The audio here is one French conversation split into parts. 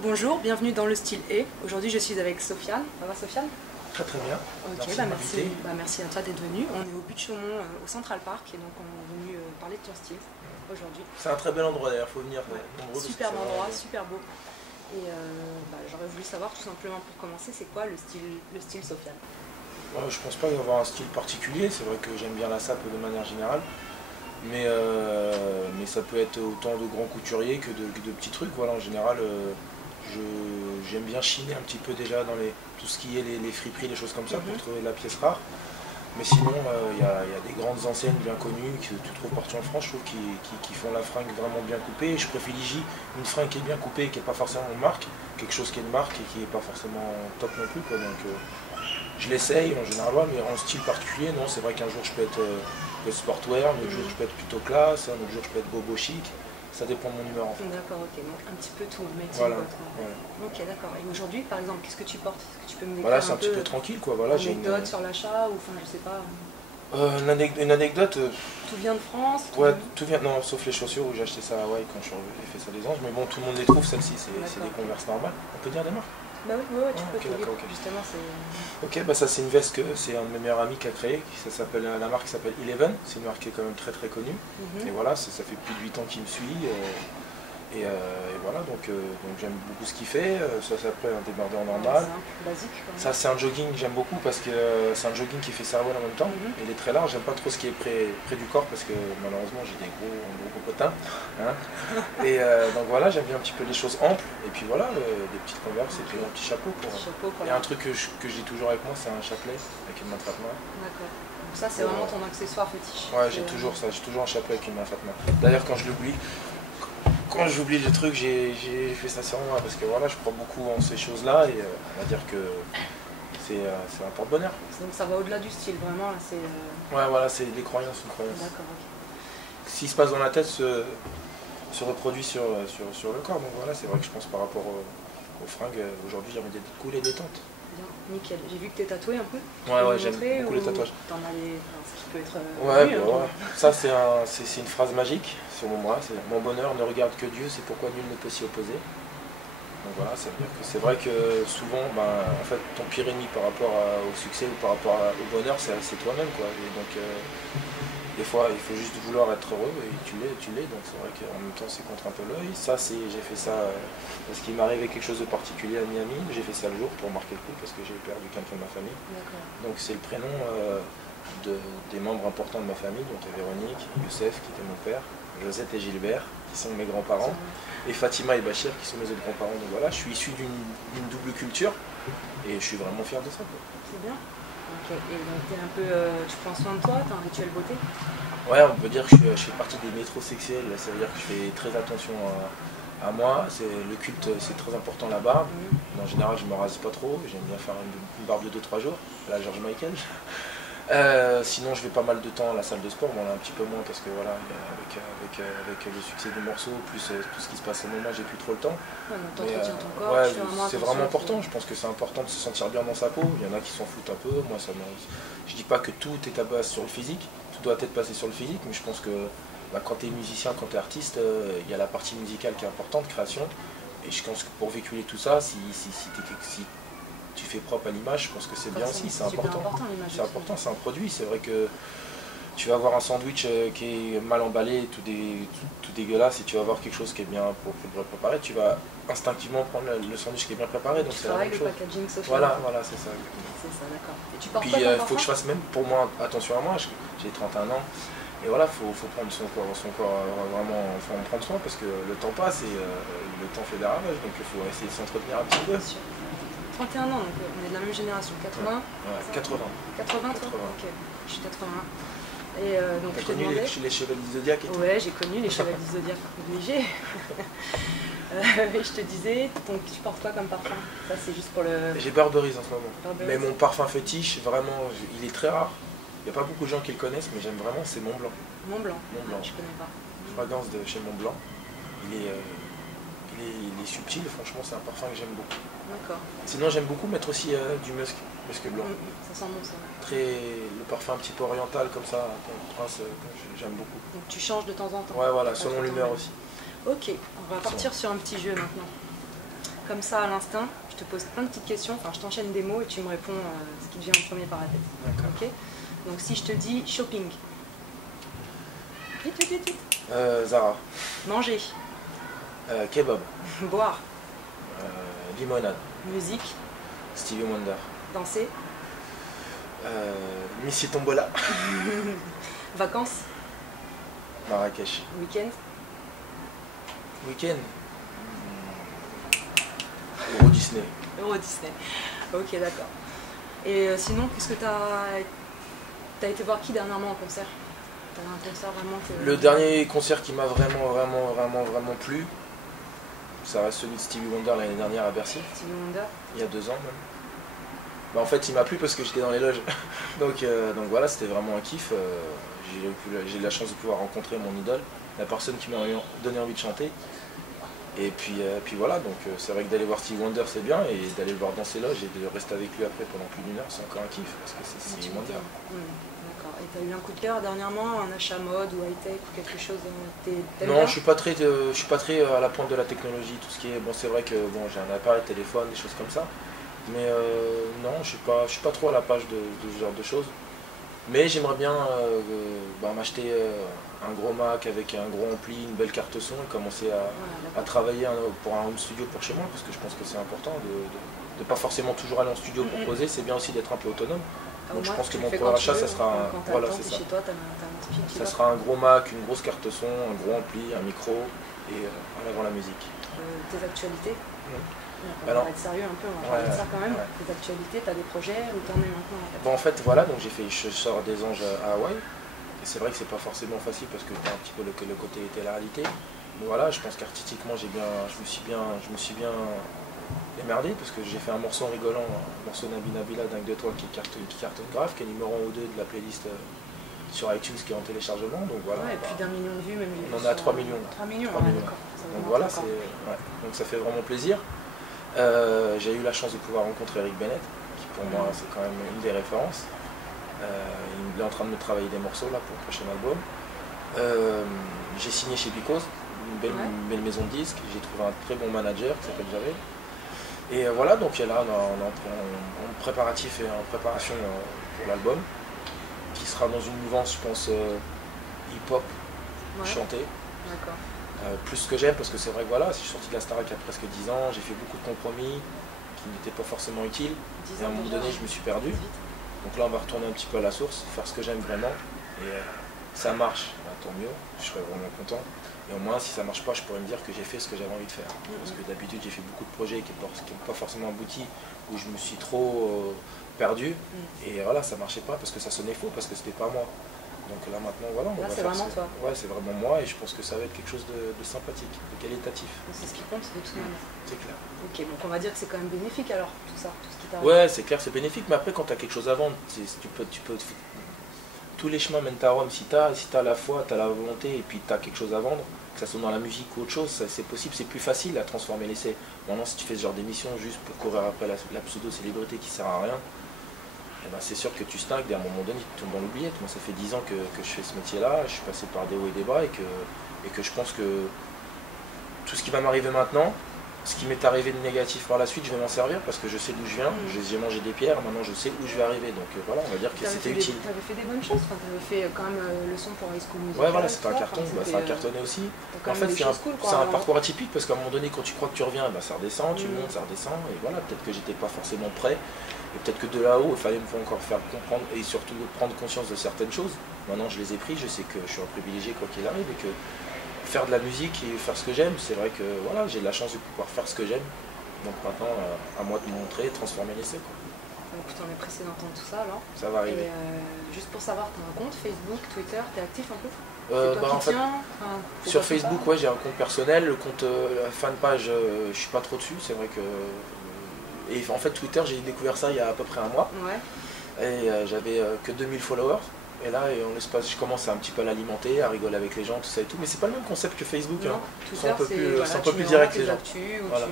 Bonjour, bienvenue dans le style E. Aujourd'hui je suis avec Sofiane. Ça va Sofiane? Très très bien. Ok, merci à toi d'être venu. On est au but de Chaumont au Central Park et donc on est venu parler de ton style aujourd'hui. C'est un très bel endroit d'ailleurs, il faut venir. Superbe endroit, super beau. Et j'aurais voulu savoir tout simplement pour commencer, c'est quoi le style Sofiane? Je pense pas y avoir un style particulier, c'est vrai que j'aime bien la sape de manière générale. Mais ça peut être autant de grands couturiers que de petits trucs. Voilà, en général, j'aime bien chiner un petit peu déjà dans tout ce qui est les friperies, les choses comme ça, pour trouver la pièce rare. Mais sinon, il y a des grandes enseignes bien connues que tu trouves partout en France, je trouve, qui font la fringue vraiment bien coupée. Je privilégie une fringue qui est bien coupée, qui n'est pas forcément une marque, quelque chose qui est une marque et qui n'est pas forcément top non plus, quoi. Donc je l'essaye en général, mais en style particulier, non. C'est vrai qu'un jour je peux être sportwear, un autre jour je peux être plutôt classe, un autre jour je peux être bobo chic. Ça dépend de mon humeur en fait. D'accord, ok, donc un petit peu tout, mais voilà. Ok, d'accord. Et aujourd'hui, par exemple, qu'est-ce que tu portes? Est-ce que tu peux me décrire voilà, c'est un petit peu tranquille, quoi. Voilà, une anecdote sur l'achat, ou enfin, je sais pas. Une anecdote. Tout vient de France? Tout vient. Non, sauf les chaussures où j'ai acheté ça à Hawaï quand j'ai fait ça des anges. Mais bon, tout le monde les trouve, celles-ci, c'est des Converse normales. On peut dire des marques? Bah oui, tu peux tout dire. Justement, c'est... Ok, bah ça c'est une veste que c'est un de mes meilleurs amis qui a créé. La marque s'appelle Eleven. C'est une marque qui est quand même très très connue. Et voilà, ça fait plus de 8 ans qu'il me suit. Et voilà, donc j'aime beaucoup ce qu'il fait. Ça s'appelle un débardeur normal. Basique, ça c'est un jogging, j'aime beaucoup parce que c'est un jogging qui fait cervelle en même temps. Il est très large, j'aime pas trop ce qui est près du corps parce que malheureusement j'ai des gros copotins. Hein. Et donc voilà, j'aime bien un petit peu les choses amples. Et puis voilà, des petites converses et puis un petit chapeau. Et un truc que j'ai toujours avec moi, c'est un chapelet avec une main trappe-main. D'accord. Donc ça c'est vraiment ton accessoire fétiche. Ouais, j'ai toujours ça, j'ai toujours un chapelet avec une main trappe-main. D'ailleurs quand je l'oublie, quand j'oublie les trucs, j'ai fait ça sur moi parce que voilà, je crois beaucoup en ces choses-là et on va dire que c'est un porte-bonheur. Donc ça va au-delà du style, vraiment là, c'est... Ouais, voilà, c'est des croyances, une croyance. D'accord, ok. Ce qui se passe dans la tête se reproduit sur le corps, donc voilà, c'est vrai que je pense par rapport aux fringues, aujourd'hui j'aimerais être cool et détente. Bien, nickel. J'ai vu que tu es tatoué un peu. Ouais, j'aime beaucoup les tatouages. T'en as des... Enfin, ce qui peut être... Ouais. Ça c'est une phrase magique sur mon bras, c'est mon bonheur ne regarde que Dieu, c'est pourquoi nul ne peut s'y opposer. Donc voilà, ça veut dire que c'est vrai que souvent, en fait, ton pire ennemi par rapport au succès ou par rapport au bonheur, c'est toi-même, quoi. Et donc des fois, il faut juste vouloir être heureux et tu l'es. Donc c'est vrai qu'en même temps, c'est contre un peu l'œil. Ça, j'ai fait ça parce qu'il m'est arrivé quelque chose de particulier à Miami. J'ai fait ça le jour pour marquer le coup parce que j'ai perdu quelqu'un de ma famille. Donc c'est le prénom des membres importants de ma famille. Donc il y a Véronique, Youssef qui était mon père, Josette et Gilbert qui sont mes grands-parents, et Fatima et Bachir qui sont mes autres grands-parents. Donc voilà, je suis issu d'une double culture et je suis vraiment fier de ça. C'est bien. Ok, et donc tu prends soin de toi, tu as un rituel beauté? Ouais, on peut dire que je fais partie des métrosexuels, ça veut dire que je fais très attention à moi, le culte c'est très important la barbe. En général je me rase pas trop, j'aime bien faire une barbe de 2-3 jours, à la George Michael. Sinon je vais pas mal de temps à la salle de sport, bon là un petit peu moins parce que voilà, avec le succès du morceau, plus tout ce qui se passe au moment, j'ai plus trop le temps. T'entretiens ton corps, ouais, c'est vraiment important, je pense que c'est important de se sentir bien dans sa peau, il y en a qui s'en foutent un peu, moi je dis pas que tout est à base sur le physique, tout doit être passé sur le physique, mais je pense que quand tu es musicien, quand tu es artiste, il y a la partie musicale qui est importante, création, et je pense que pour véhiculer tout ça, si tu fais propre à l'image, je pense que c'est bien aussi, c'est important. C'est important, c'est un produit. C'est vrai que tu vas avoir un sandwich qui est mal emballé, tout dégueulasse, et tu vas avoir quelque chose qui est bien préparé, tu vas instinctivement prendre le sandwich qui est bien préparé. Donc c'est la même chose. Voilà, c'est ça. C'est ça, d'accord. Puis il faut que je fasse même pour moi attention à moi, j'ai 31 ans. Et voilà, faut prendre son corps vraiment, faut en prendre soin parce que le temps passe et le temps fait des ravages, donc il faut essayer de s'entretenir un petit peu. 31 ans, donc on est de la même génération, 80 ouais, 80. 80 toi? Ok, je suis 81. Et donc t'as connu les Chevaliers du Zodiac et tout? Ouais, j'ai connu les Chevaliers du Zodiac obligés. Et je te disais, tu portes quoi comme parfum? Ça c'est juste pour le... J'ai Burberry en ce moment. Mais mon parfum fétiche, vraiment, il est très rare. Il n'y a pas beaucoup de gens qui le connaissent, mais j'aime vraiment, c'est Montblanc. Montblanc, je connais pas. Fragrance de chez Montblanc. Il il est subtil, franchement c'est un parfum que j'aime beaucoup. D'accord. Sinon j'aime beaucoup mettre aussi du musc blanc. Ça sent bon ça. Le parfum un petit peu oriental comme ça, prince, j'aime beaucoup. Donc tu changes de temps en temps. Ouais voilà, selon l'humeur aussi. Ok, on va partir sur un petit jeu maintenant. Comme ça à l'instinct, je te pose plein de petites questions, enfin je t'enchaîne des mots et tu me réponds ce qui te vient en premier par la tête. D'accord. Ok. Donc si je te dis shopping. Vite, vite, vite, vite. Zara. Manger. Kebab. Boire. Limonade. Musique. Stevie Wonder. Danser. Missy Tombola. Vacances. Marrakech. Week-end. Week-end. Euro Disney. Euro Disney. Ok, d'accord. Et sinon, qu'est-ce que t'as été voir qui dernièrement en concert? T'as un concert vraiment Le dernier concert qui m'a vraiment plu, ça reste celui de Stevie Wonder l'année dernière à Bercy. Stevie Wonder. Il y a 2 ans même. Bah, en fait il m'a plu parce que j'étais dans les loges. donc voilà, c'était vraiment un kiff. J'ai eu la chance de pouvoir rencontrer mon idole, la personne qui m'a donné envie de chanter. Et puis voilà, donc c'est vrai que d'aller voir Stevie Wonder c'est bien, et d'aller le voir dans ses loges et de rester avec lui après pendant plus d'1 heure, c'est encore un kiff parce que c'est Stevie Wonder. D'accord. Et t'as eu un coup de cœur dernièrement, un achat mode ou high-tech ou quelque chose? Non, je suis pas très à la pointe de la technologie, tout ce qui est bon, c'est vrai que bon, j'ai un appareil téléphone, des choses comme ça, mais non, je suis pas trop à la page de ce genre de choses. Mais j'aimerais bien m'acheter un gros Mac avec un gros ampli, une belle carte son et commencer à travailler pour un home studio pour chez moi, parce que je pense que c'est important de pas forcément toujours aller en studio pour poser, c'est bien aussi d'être un peu autonome. Donc je pense que mon premier achat, ça sera un gros Mac, une grosse carte son, un gros ampli, un micro et en avant la musique. Tes actualités? On va être sérieux un peu, on va parler de ça quand même. Tes actualités, t'as des projets, où t'en es maintenant en fait? Bon, en fait voilà, donc je sors des Anges à Hawaï, et c'est vrai que c'est pas forcément facile parce que t'as un petit peu le côté télé-réalité. Mais voilà, je pense qu'artistiquement je me suis bien émerdé parce que j'ai fait un morceau rigolant, un morceau Nabi Nabila Dingue de toi qui cartonne grave, qui est numéro 1 ou 2 de la playlist sur iTunes qui est en téléchargement. Donc voilà. Ouais, et plus d'1 million de vues même. On en a 3 millions. 3 millions, d'accord. Donc voilà, donc ça fait vraiment plaisir. J'ai eu la chance de pouvoir rencontrer Eric Bennett, qui pour moi c'est quand même une des références. Il est en train de me travailler des morceaux là pour le prochain album. J'ai signé chez Because, une belle maison de disques. J'ai trouvé un très bon manager qui s'appelle Javé. Et voilà, donc là on est en préparatif et en préparation pour l'album, qui sera dans une mouvance, je pense, hip-hop, chanté. D'accord. Plus ce que j'aime, parce que c'est vrai que voilà, je suis sorti de la Starac il y a presque 10 ans, j'ai fait beaucoup de compromis qui n'étaient pas forcément utiles, et à un moment donné je me suis perdu. Donc là on va retourner un petit peu à la source, faire ce que j'aime vraiment, et ça marche, tant mieux, je serais vraiment content. Et au moins si ça marche pas, je pourrais me dire que j'ai fait ce que j'avais envie de faire. Parce que d'habitude j'ai fait beaucoup de projets qui n'ont pas forcément abouti, où je me suis trop perdu, et voilà, ça marchait pas parce que ça sonnait faux, parce que c'était pas moi. Donc là maintenant, voilà, on va c'est vraiment toi. Ouais, c'est vraiment moi, et je pense que ça va être quelque chose de sympathique, de qualitatif. C'est ce qui compte de toute manière. C'est clair. Ok, donc on va dire que c'est quand même bénéfique alors, tout ça, tout ce qui t'arrive. Ouais, c'est clair, c'est bénéfique, mais après quand tu as quelque chose à vendre, tu peux tous les chemins mènent à Rome. Si tu as la foi, tu as la volonté, et puis tu as quelque chose à vendre, que ça soit dans la musique ou autre chose, c'est possible, c'est plus facile à transformer l'essai. Maintenant, si tu fais ce genre d'émission juste pour courir après la pseudo-célébrité qui sert à rien, eh ben, c'est sûr que tu stagnes, et à un moment donné tu tombes dans l'oubliette. Moi ça fait 10 ans que je fais ce métier-là, je suis passé par des hauts et des bas, et que je pense que tout ce qui va m'arriver maintenant, ce qui m'est arrivé de négatif par la suite, je vais m'en servir parce que je sais d'où je viens, j'ai mangé des pierres, maintenant je sais où je vais arriver, donc voilà, on va dire que c'était utile. Tu avais fait des bonnes choses, tu avais fait quand même le son pour High School Musical. Ouais, voilà, c'était un carton, ça a cartonné aussi. En fait c'est un parcours atypique parce qu'à un moment donné quand tu crois que tu reviens, ça redescend, tu montes, ça redescend, et voilà, peut-être que j'étais pas forcément prêt. Et peut-être que de là-haut, il fallait me encore faire comprendre et surtout prendre conscience de certaines choses. Maintenant, je les ai pris, je sais que je suis un privilégié quoi qu'il arrive, et que faire de la musique et faire ce que j'aime, c'est vrai que voilà, j'ai de la chance de pouvoir faire ce que j'aime. Donc maintenant, à moi de me montrer, transformer l'essai. Donc on est pressé d'entendre tout ça alors. Ça va arriver. Et juste pour savoir, tu as un compte Facebook, Twitter, tu es actif un peu? En fait, sur Facebook, ouais, j'ai un compte personnel. Le compte fanpage, je suis pas trop dessus, c'est vrai que. Et en fait Twitter, j'ai découvert ça il y a à peu près un mois, et j'avais que 2000 followers, Et là, en l'espace, je commence à un petit peu à l'alimenter, à rigoler avec les gens, tout ça et tout. Mais c'est pas le même concept que Facebook. Non, Hein. Twitter, C'est un peu plus, voilà, c'est un peu plus direct les gens. Voilà. Tu...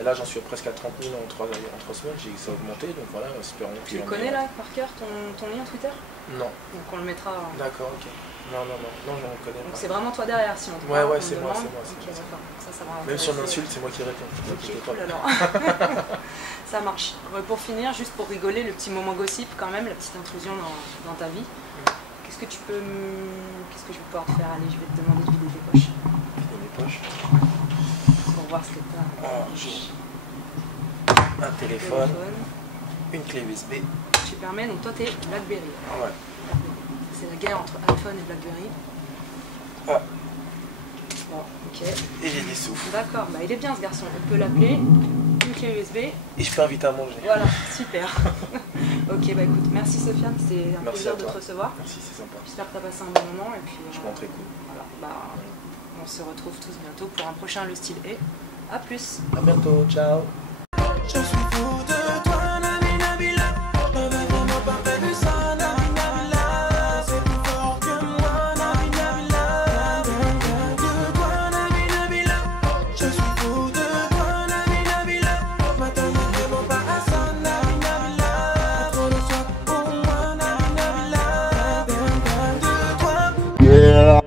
Et là, j'en suis presque à 30 000 en 3 semaines, ça a augmenté, donc voilà, espérons Tu le connais là, par cœur, ton lien Twitter? Non. Donc on le mettra... D'accord, ok. Non, je ne le connais pas. Donc c'est vraiment toi derrière, si on te Ouais, parle, c'est moi, c'est moi. Ok, d'accord. Ça va même si on m'insulte, c'est moi qui réponds. Ok, cool alors. Ça marche. Pour finir, juste pour rigoler, le petit moment gossip quand même, la petite intrusion dans ta vie. Qu'est-ce que je vais pouvoir te faire? Allez, je vais te demander de vider tes poches. Vider mes poches. Pour voir ce que tu as. J'ai un téléphone, une clé USB. Tu permets, donc toi t'es BlackBerry. Ouais. C'est la guerre entre iPhone et BlackBerry. Ah. Bon, ok. Et j'ai des sous. D'accord, bah il est bien ce garçon. On peut l'appeler, une clé USB. Et je peux inviter à manger. Voilà, super. Ok, bah écoute, merci Sofiane, c'était un plaisir de te recevoir. Merci, c'est sympa. J'espère que tu as passé un bon moment et puis... Je m'en très cool. Voilà, bah on se retrouve tous bientôt pour un prochain Le Style Est. A plus. À bientôt, ciao. Je suis fou de toi, Nabi Nabila. Je n'avais vraiment pas prévu ça, Nabi Nabila. C'est plus fort que moi, Nabi Nabila. De toi, Nabi Nabila. Je suis fou de toi, Nabi Nabila. Je m'attendais vraiment pas à ça, Nabi Nabila. Trop de soif pour moi, Nabi Nabila. De toi.